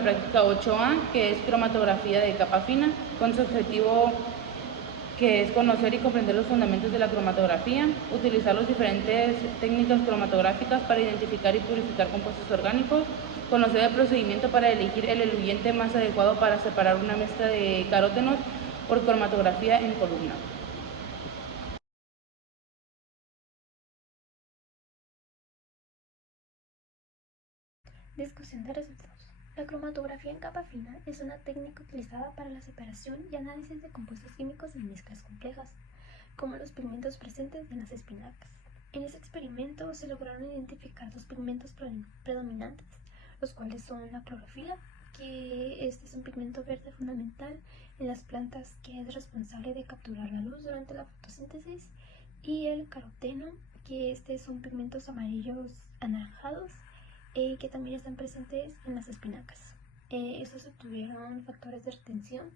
Práctica 8A, que es cromatografía de capa fina, con su objetivo que es conocer y comprender los fundamentos de la cromatografía, utilizar las diferentes técnicas cromatográficas para identificar y purificar compuestos orgánicos, conocer el procedimiento para elegir el eluyente más adecuado para separar una mezcla de carótenos por cromatografía en columna. Discusión de resultados. La cromatografía en capa fina es una técnica utilizada para la separación y análisis de compuestos químicos en mezclas complejas, como los pigmentos presentes en las espinacas. En este experimento se lograron identificar dos pigmentos predominantes, los cuales son la clorofila, que este es un pigmento verde fundamental en las plantas que es responsable de capturar la luz durante la fotosíntesis, y el caroteno, que este son pigmentos amarillos anaranjados que también están presentes en las espinacas. Estos obtuvieron factores de retención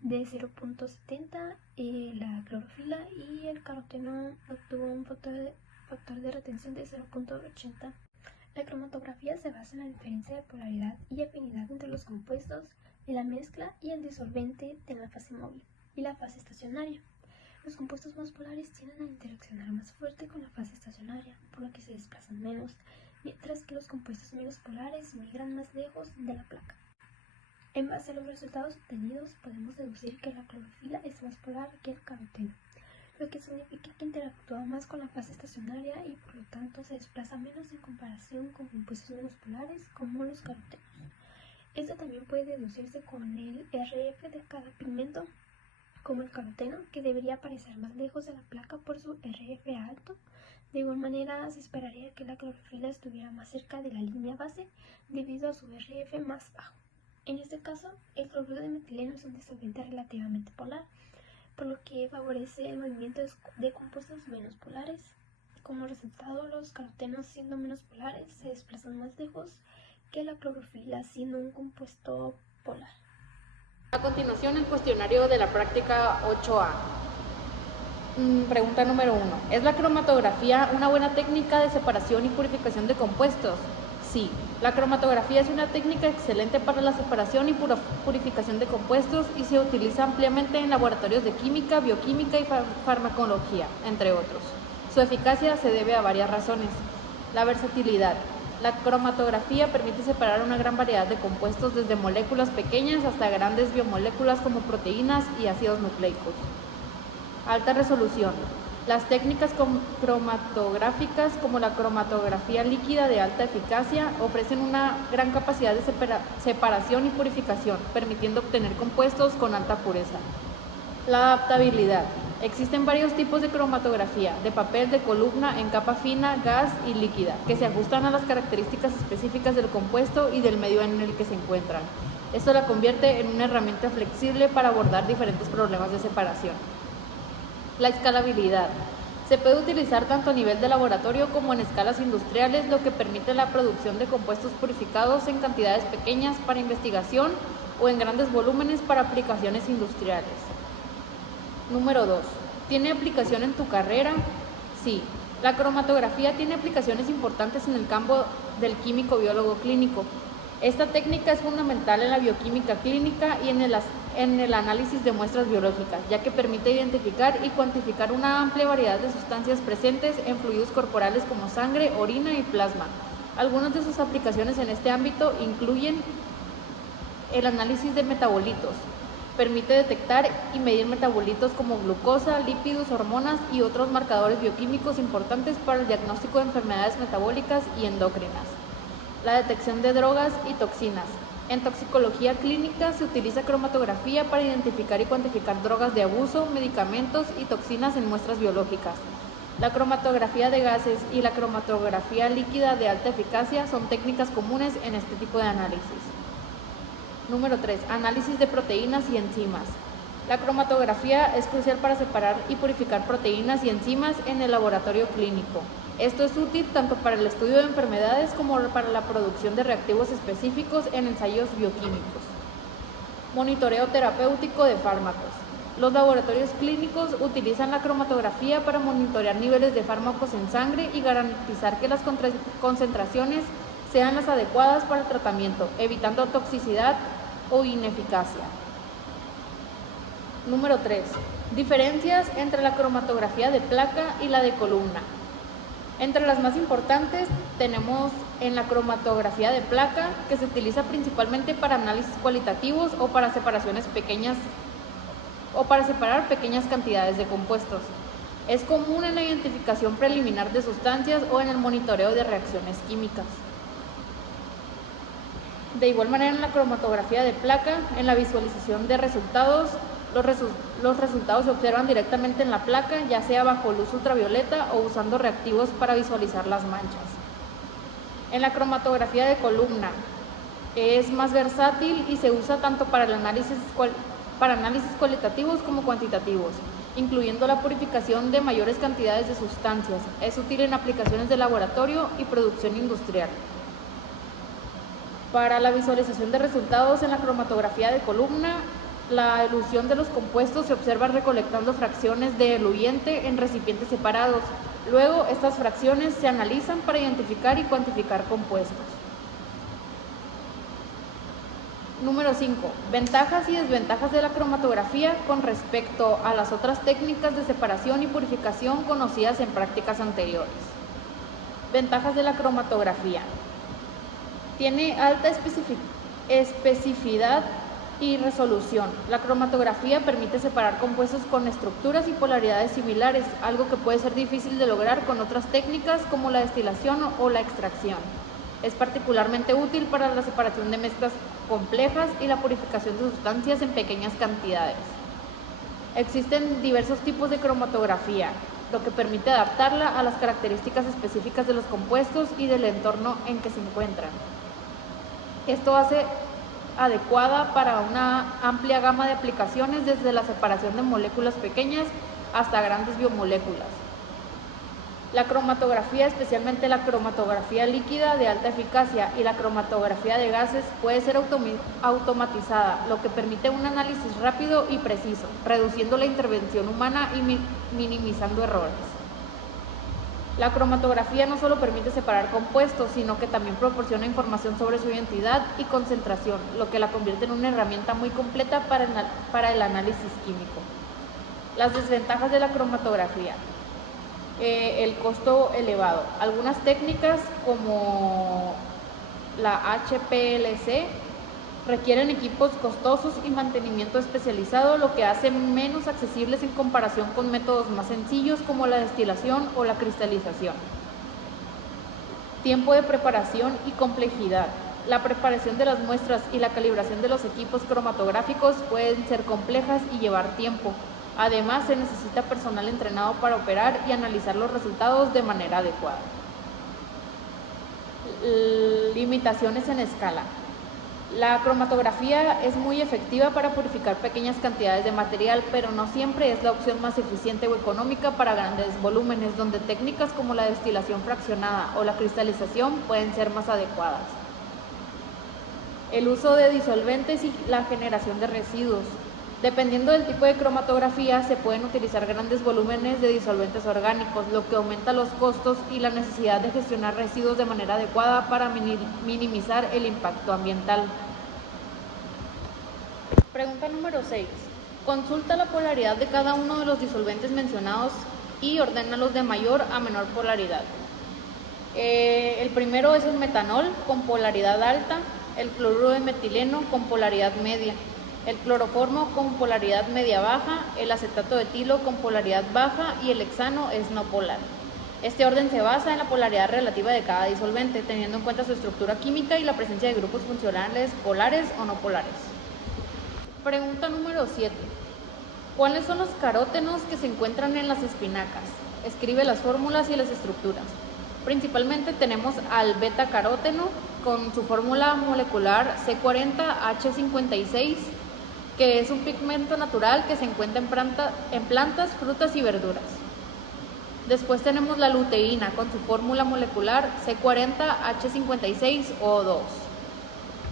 de 0.70, la clorofila, y el caroteno obtuvo un factor de retención de 0.80. La cromatografía se basa en la diferencia de polaridad y afinidad entre los compuestos de la mezcla y el disolvente de la fase móvil y la fase estacionaria. Los compuestos más polares tienden a interaccionar más fuerte con la fase estacionaria, por lo que se desplazan menos, mientras que los compuestos menos polares migran más lejos de la placa. En base a los resultados obtenidos, podemos deducir que la clorofila es más polar que el caroteno, lo que significa que interactúa más con la fase estacionaria y por lo tanto se desplaza menos en comparación con compuestos menos polares como los carotenos. Esto también puede deducirse con el RF de cada pigmento, como el caroteno, que debería aparecer más lejos de la placa por su RF alto. De igual manera, se esperaría que la clorofila estuviera más cerca de la línea base debido a su RF más bajo. En este caso, el cloruro de metileno es un disolvente relativamente polar, por lo que favorece el movimiento de compuestos menos polares. Como resultado, los carotenos, siendo menos polares, se desplazan más lejos que la clorofila, siendo un compuesto polar. A continuación, el cuestionario de la práctica 8A. Pregunta número 1. ¿Es la cromatografía una buena técnica de separación y purificación de compuestos? Sí. La cromatografía es una técnica excelente para la separación y purificación de compuestos y se utiliza ampliamente en laboratorios de química, bioquímica y farmacología, entre otros. Su eficacia se debe a varias razones. La versatilidad. La cromatografía permite separar una gran variedad de compuestos desde moléculas pequeñas hasta grandes biomoléculas como proteínas y ácidos nucleicos. Alta resolución. Las técnicas cromatográficas como la cromatografía líquida de alta eficacia ofrecen una gran capacidad de separación y purificación, permitiendo obtener compuestos con alta pureza. La adaptabilidad. Existen varios tipos de cromatografía, de papel, de columna, en capa fina, gas y líquida, que se ajustan a las características específicas del compuesto y del medio en el que se encuentran. Esto la convierte en una herramienta flexible para abordar diferentes problemas de separación. La escalabilidad. Se puede utilizar tanto a nivel de laboratorio como en escalas industriales, lo que permite la producción de compuestos purificados en cantidades pequeñas para investigación o en grandes volúmenes para aplicaciones industriales. Número 2. ¿Tiene aplicación en tu carrera? Sí. La cromatografía tiene aplicaciones importantes en el campo del químico biólogo clínico. Esta técnica es fundamental en la bioquímica clínica y en el análisis de muestras biológicas, ya que permite identificar y cuantificar una amplia variedad de sustancias presentes en fluidos corporales como sangre, orina y plasma. Algunas de sus aplicaciones en este ámbito incluyen el análisis de metabolitos. Permite detectar y medir metabolitos como glucosa, lípidos, hormonas y otros marcadores bioquímicos importantes para el diagnóstico de enfermedades metabólicas y endocrinas. La detección de drogas y toxinas. En toxicología clínica se utiliza cromatografía para identificar y cuantificar drogas de abuso, medicamentos y toxinas en muestras biológicas. La cromatografía de gases y la cromatografía líquida de alta eficacia son técnicas comunes en este tipo de análisis. Número 3. Análisis de proteínas y enzimas. La cromatografía es crucial para separar y purificar proteínas y enzimas en el laboratorio clínico. Esto es útil tanto para el estudio de enfermedades como para la producción de reactivos específicos en ensayos bioquímicos. Monitoreo terapéutico de fármacos. Los laboratorios clínicos utilizan la cromatografía para monitorear niveles de fármacos en sangre y garantizar que las concentraciones sean las adecuadas para el tratamiento, evitando toxicidad o ineficacia. Número 3. Diferencias entre la cromatografía de placa y la de columna. Entre las más importantes tenemos en la cromatografía de placa, que se utiliza principalmente para análisis cualitativos o para separaciones pequeñas o para separar pequeñas cantidades de compuestos. Es común en la identificación preliminar de sustancias o en el monitoreo de reacciones químicas. De igual manera, en la cromatografía de placa, en la visualización de resultados, los resultados se observan directamente en la placa, ya sea bajo luz ultravioleta o usando reactivos para visualizar las manchas. En la cromatografía de columna es más versátil y se usa tanto para el análisis cualitativos como cuantitativos, incluyendo la purificación de mayores cantidades de sustancias. Es útil en aplicaciones de laboratorio y producción industrial. Para la visualización de resultados en la cromatografía de columna, la elución de los compuestos se observa recolectando fracciones de eluyente en recipientes separados. Luego, estas fracciones se analizan para identificar y cuantificar compuestos. Número 5. Ventajas y desventajas de la cromatografía con respecto a las otras técnicas de separación y purificación conocidas en prácticas anteriores. Ventajas de la cromatografía. Tiene alta especificidad y resolución. La cromatografía permite separar compuestos con estructuras y polaridades similares, algo que puede ser difícil de lograr con otras técnicas como la destilación o la extracción. Es particularmente útil para la separación de mezclas complejas y la purificación de sustancias en pequeñas cantidades. Existen diversos tipos de cromatografía, lo que permite adaptarla a las características específicas de los compuestos y del entorno en que se encuentran. Esto hace adecuada para una amplia gama de aplicaciones, desde la separación de moléculas pequeñas hasta grandes biomoléculas. La cromatografía, especialmente la cromatografía líquida de alta eficacia y la cromatografía de gases, puede ser automatizada, lo que permite un análisis rápido y preciso, reduciendo la intervención humana y minimizando errores. La cromatografía no solo permite separar compuestos, sino que también proporciona información sobre su identidad y concentración, lo que la convierte en una herramienta muy completa para el análisis químico. Las desventajas de la cromatografía. El costo elevado. Algunas técnicas como la HPLC requieren equipos costosos y mantenimiento especializado, lo que hace menos accesibles en comparación con métodos más sencillos como la destilación o la cristalización. Tiempo de preparación y complejidad. La preparación de las muestras y la calibración de los equipos cromatográficos pueden ser complejas y llevar tiempo. Además, se necesita personal entrenado para operar y analizar los resultados de manera adecuada. Limitaciones en escala. La cromatografía es muy efectiva para purificar pequeñas cantidades de material, pero no siempre es la opción más eficiente o económica para grandes volúmenes, donde técnicas como la destilación fraccionada o la cristalización pueden ser más adecuadas. El uso de disolventes y la generación de residuos. Dependiendo del tipo de cromatografía, se pueden utilizar grandes volúmenes de disolventes orgánicos, lo que aumenta los costos y la necesidad de gestionar residuos de manera adecuada para minimizar el impacto ambiental. Pregunta número 6. Consulta la polaridad de cada uno de los disolventes mencionados y ordénalos de mayor a menor polaridad. El primero es el metanol con polaridad alta, el cloruro de metileno con polaridad media, el cloroformo con polaridad media-baja, el acetato de etilo con polaridad baja y el hexano es no polar. Este orden se basa en la polaridad relativa de cada disolvente, teniendo en cuenta su estructura química y la presencia de grupos funcionales polares o no polares. Pregunta número 7. ¿Cuáles son los carótenos que se encuentran en las espinacas? Escribe las fórmulas y las estructuras. Principalmente tenemos al beta-caróteno con su fórmula molecular C40H56, que es un pigmento natural que se encuentra en plantas, frutas y verduras. Después tenemos la luteína con su fórmula molecular C40H56O2.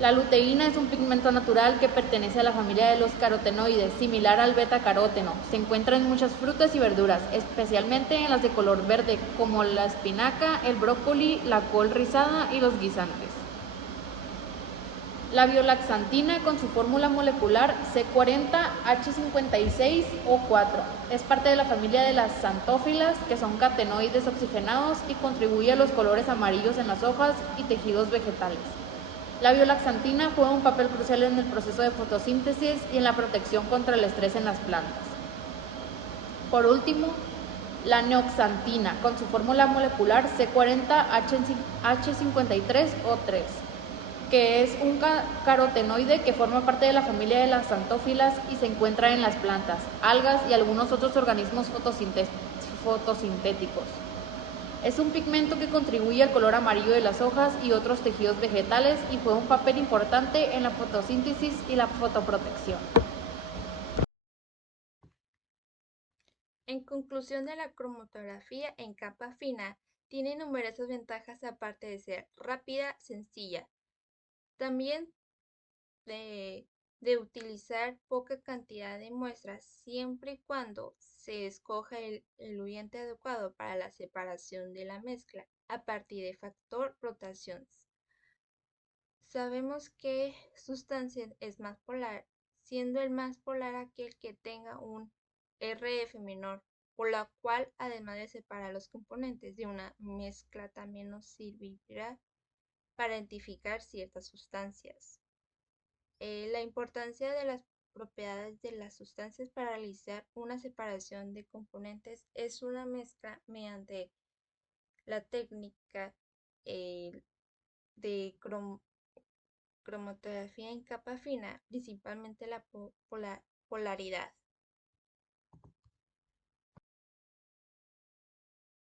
La luteína es un pigmento natural que pertenece a la familia de los carotenoides, similar al betacaróteno. Se encuentra en muchas frutas y verduras, especialmente en las de color verde, como la espinaca, el brócoli, la col rizada y los guisantes. La biolaxantina, con su fórmula molecular C40H56O4, es parte de la familia de las xantófilas, que son catenoides oxigenados y contribuye a los colores amarillos en las hojas y tejidos vegetales. La biolaxantina juega un papel crucial en el proceso de fotosíntesis y en la protección contra el estrés en las plantas. Por último, la neoxantina, con su fórmula molecular C40H53O3, que es un carotenoide que forma parte de la familia de las xantófilas y se encuentra en las plantas, algas y algunos otros organismos fotosintéticos. Es un pigmento que contribuye al color amarillo de las hojas y otros tejidos vegetales y juega un papel importante en la fotosíntesis y la fotoprotección. En conclusión, de la cromatografía en capa fina tiene numerosas ventajas aparte de ser rápida, sencilla. También de utilizar poca cantidad de muestras siempre y cuando se escoja el eluyente adecuado para la separación de la mezcla a partir de factor rotación. Sabemos que sustancia es más polar, siendo el más polar aquel que tenga un RF menor, por lo cual, además de separar los componentes de una mezcla, también nos servirá para identificar ciertas sustancias. La importancia de las propiedades de las sustancias para realizar una separación de componentes es una mezcla mediante la técnica de cromatografía en capa fina, principalmente la polaridad.